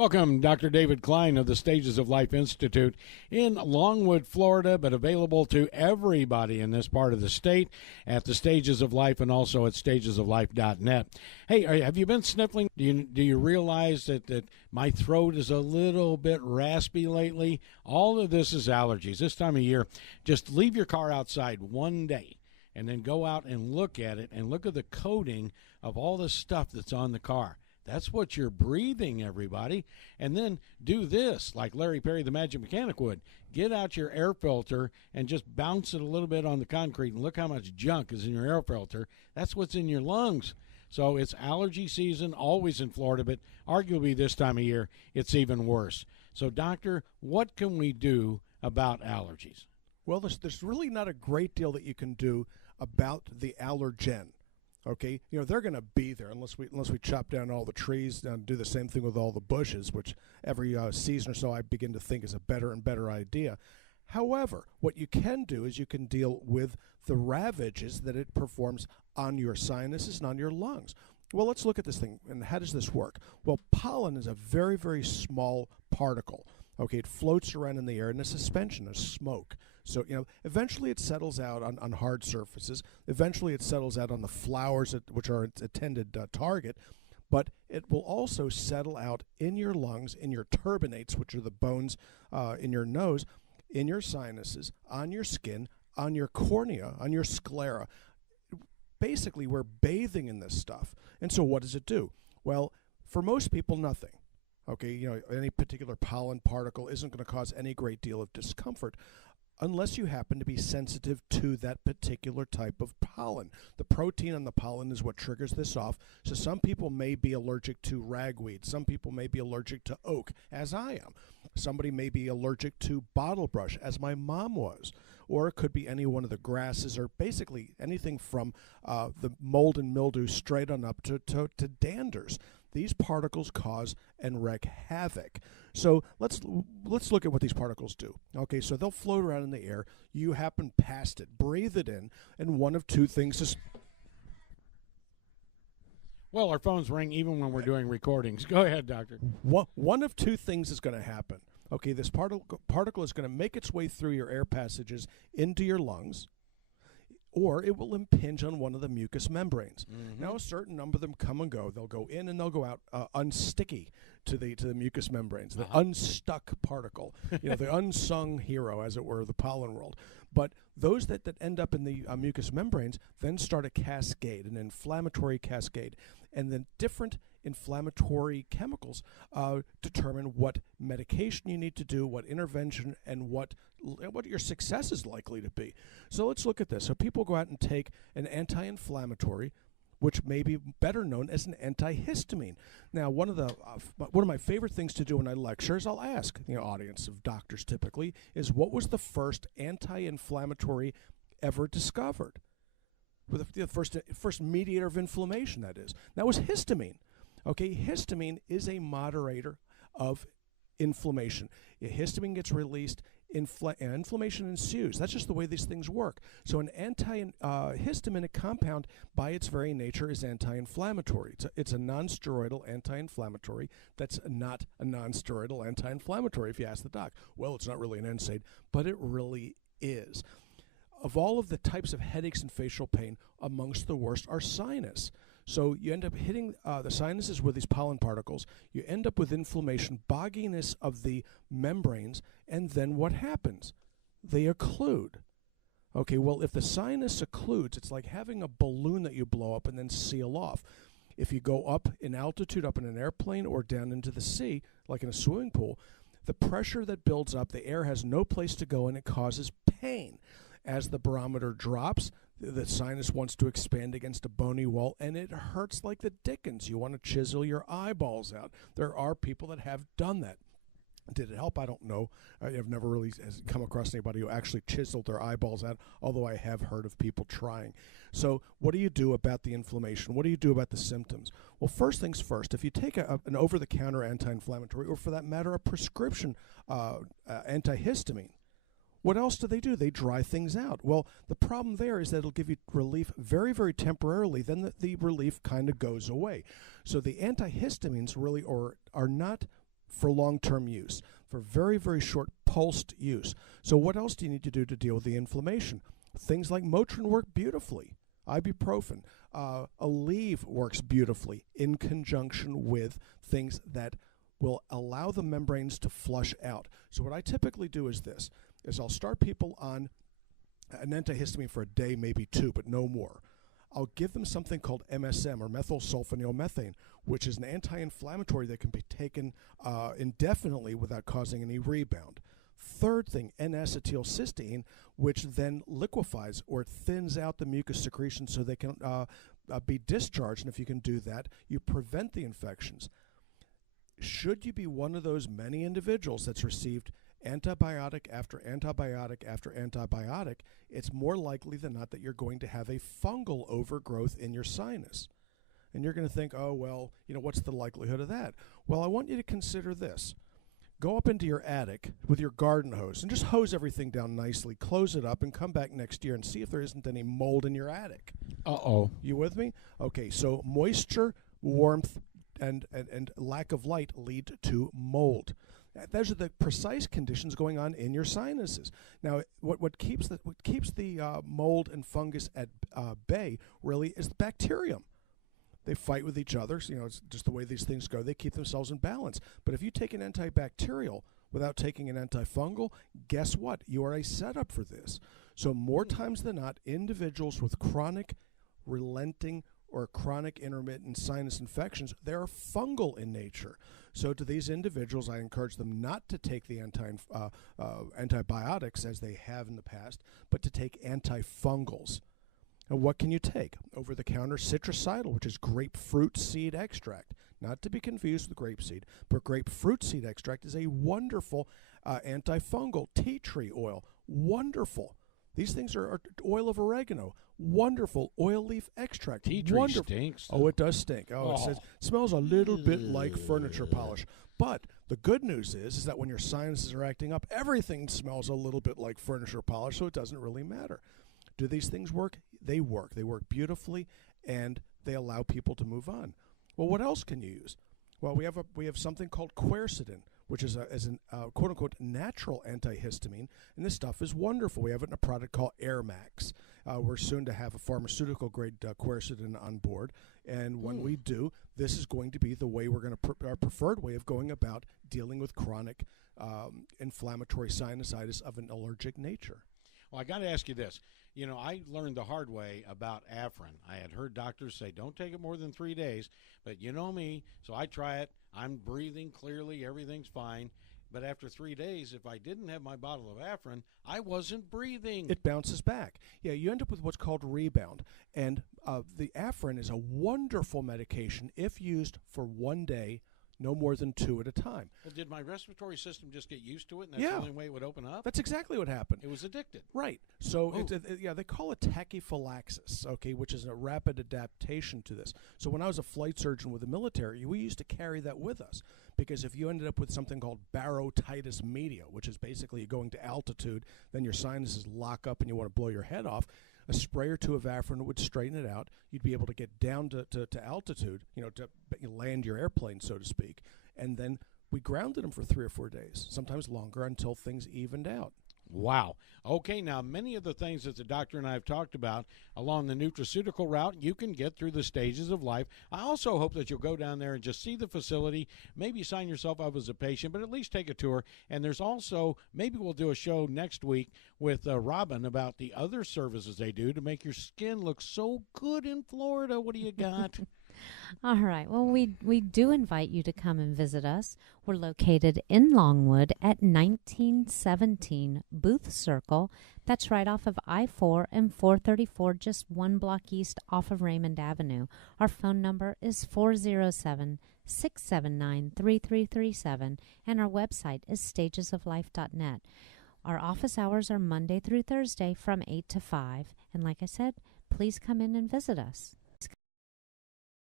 Welcome, Dr. David Klein of the Stages of Life Institute in Longwood, Florida, but available to everybody in this part of the state at the Stages of Life and also at stagesoflife.net. Hey, have you been sniffling? Do you realize that my throat is a little bit raspy lately? All of this is allergies. This time of year, just leave your car outside one day and then go out and look at it and look at the coating of all the stuff that's on the car. That's what you're breathing, everybody. And then do this, like Larry Perry, the Magic Mechanic, would. Get out your air filter and just bounce it a little bit on the concrete and look how much junk is in your air filter. That's what's in your lungs. So it's allergy season, always in Florida, but arguably this time of year, it's even worse. So, doctor, what can we do about allergies? Well, there's really not a great deal that you can do about the allergen. Okay, they're going to be there unless we chop down all the trees and do the same thing with all the bushes, which every season or so I begin to think is a better and better idea. However, what you can do is you can deal with the ravages that it performs on your sinuses and on your lungs. Well, let's look at this thing, and how does this work? Well, pollen is a very, very small particle. Okay, it floats around in the air in a suspension of smoke. So, eventually it settles out on hard surfaces. Eventually it settles out on the flowers, which are its intended target. But it will also settle out in your lungs, in your turbinates, which are the bones in your nose, in your sinuses, on your skin, on your cornea, on your sclera. Basically, we're bathing in this stuff. And so what does it do? Well, for most people, nothing. Okay, any particular pollen particle isn't going to cause any great deal of discomfort unless you happen to be sensitive to that particular type of pollen. The protein on the pollen is what triggers this off. So some people may be allergic to ragweed. Some people may be allergic to oak, as I am. Somebody may be allergic to bottlebrush, as my mom was. Or it could be any one of the grasses, or basically anything from the mold and mildew straight on up to danders. These particles cause and wreak havoc. So let's look at what these particles do. Okay, so they'll float around in the air. You happen past it, breathe it in, and one of two things is... Well, our phones ring even when we're doing recordings. Go ahead, doctor. One of two things is going to happen. Okay, this particle is going to make its way through your air passages into your lungs, or it will impinge on one of the mucous membranes. Mm-hmm. Now, a certain number of them come and go. They'll go in and they'll go out unsticky to the mucous membranes, the unstuck particle, the unsung hero, as it were, of the pollen world. But those that end up in the mucous membranes then start a cascade, an inflammatory cascade. And then different inflammatory chemicals determine what medication you need to do, what intervention, and what your success is likely to be. So let's look at this. So people go out and take an anti-inflammatory, which may be better known as an antihistamine. Now, one of my favorite things to do when I lecture is I'll ask the audience of doctors typically is, what was the first anti-inflammatory ever discovered? The first mediator of inflammation, that is. That was histamine. Okay, histamine is a moderator of inflammation. Histamine gets released, inflammation ensues. That's just the way these things work. So an antihistaminic compound, by its very nature, is anti-inflammatory. It's a non-steroidal anti-inflammatory that's not a non-steroidal anti-inflammatory, if you ask the doc. Well, it's not really an NSAID, but it really is. Of all of the types of headaches and facial pain, amongst the worst are sinus. So you end up hitting the sinuses with these pollen particles. You end up with inflammation, bogginess of the membranes, and then what happens? They occlude. Okay, well, if the sinus occludes, it's like having a balloon that you blow up and then seal off. If you go up in altitude, up in an airplane, or down into the sea, like in a swimming pool, the pressure that builds up, the air has no place to go, and it causes pain. As the barometer drops, the sinus wants to expand against a bony wall, and it hurts like the dickens. You want to chisel your eyeballs out. There are people that have done that. Did it help? I don't know. I've never really come across anybody who actually chiseled their eyeballs out, although I have heard of people trying. So what do you do about the inflammation? What do you do about the symptoms? Well, first things first, if you take an over-the-counter anti-inflammatory, or for that matter, a prescription antihistamine, what else do? They dry things out. Well, the problem there is that it'll give you relief very, very temporarily. Then the relief kind of goes away. So the antihistamines really are not for long-term use, for very, very short pulsed use. So what else do you need to do to deal with the inflammation? Things like Motrin work beautifully. Ibuprofen. Aleve works beautifully in conjunction with things that will allow the membranes to flush out. So what I typically do is this, is I'll start people on an antihistamine for a day, maybe two, but no more. I'll give them something called MSM, or methylsulfonylmethane, which is an anti-inflammatory that can be taken indefinitely without causing any rebound. Third thing, N-acetylcysteine, which then liquefies or thins out the mucus secretion so they can be discharged. And if you can do that, you prevent the infections. Should you be one of those many individuals that's received antibiotic after antibiotic after antibiotic, it's more likely than not that you're going to have a fungal overgrowth in your sinus. And you're going to think, oh, well, what's the likelihood of that? Well, I want you to consider this. Go up into your attic with your garden hose and just hose everything down nicely, close it up, and come back next year and see if there isn't any mold in your attic. Uh-oh. You with me? Okay, so moisture, warmth, and lack of light lead to mold. Those are the precise conditions going on in your sinuses. Now, what keeps the mold and fungus at bay really is the bacterium. They fight with each other. So, it's just the way these things go. They keep themselves in balance. But if you take an antibacterial without taking an antifungal, guess what? You are a setup for this. So more times than not, individuals with chronic, relenting, or chronic intermittent sinus infections, they are fungal in nature. So to these individuals, I encourage them not to take the antibiotics as they have in the past, but to take antifungals. And what can you take? Over-the-counter citricidal, which is grapefruit seed extract. Not to be confused with grapeseed, but grapefruit seed extract is a wonderful antifungal. Tea tree oil, wonderful. These things are oil of oregano, wonderful. Oil leaf extract, tea tree wonderful. Stinks. Oh, it does stink. It smells a little bit like furniture polish. But the good news is that when your sinuses are acting up, everything smells a little bit like furniture polish, so it doesn't really matter. Do these things work? They work. They work beautifully, and they allow people to move on. Well, what else can you use? Well, we have something called quercetin, which is a quote-unquote natural antihistamine, and this stuff is wonderful. We have it in a product called Air Max. We're soon to have a pharmaceutical-grade quercetin on board, and when we do, this is going to be the way we're going to our preferred way of going about dealing with chronic inflammatory sinusitis of an allergic nature. Well, I got to ask you this. I learned the hard way about Afrin. I had heard doctors say, don't take it more than 3 days, but you know me, so I try it. I'm breathing clearly. Everything's fine. But after 3 days, if I didn't have my bottle of Afrin, I wasn't breathing. It bounces back. Yeah, you end up with what's called rebound. And the Afrin is a wonderful medication if used for 1 day, no more than 2 at a time. Well, did my respiratory system just get used to it, and that's the only way it would open up? That's exactly what happened. It was addicted. Right. So, they call it tachyphylaxis, which is a rapid adaptation to this. So when I was a flight surgeon with the military, we used to carry that with us, because if you ended up with something called barotitis media, which is basically going to altitude, then your sinuses lock up and you want to blow your head off, a spray or two of Afrin would straighten it out. You'd be able to get down to altitude, to land your airplane, so to speak. And then we grounded them for 3 or 4 days, sometimes longer, until things evened out. Wow. Okay, now many of the things that the doctor and I have talked about along the nutraceutical route, you can get through the stages of life. I also hope that you'll go down there and just see the facility, maybe sign yourself up as a patient, but at least take a tour. And there's also, maybe we'll do a show next week with Robin about the other services they do to make your skin look so good in Florida. What do you got? All right. Well, we do invite you to come and visit us. We're located in Longwood at 1917 Booth Circle. That's right off of I-4 and 434, just 1 block east off of Raymond Avenue. Our phone number is 407-679-3337, and our website is stagesoflife.net. Our office hours are Monday through Thursday from 8 to 5. And like I said, please come in and visit us.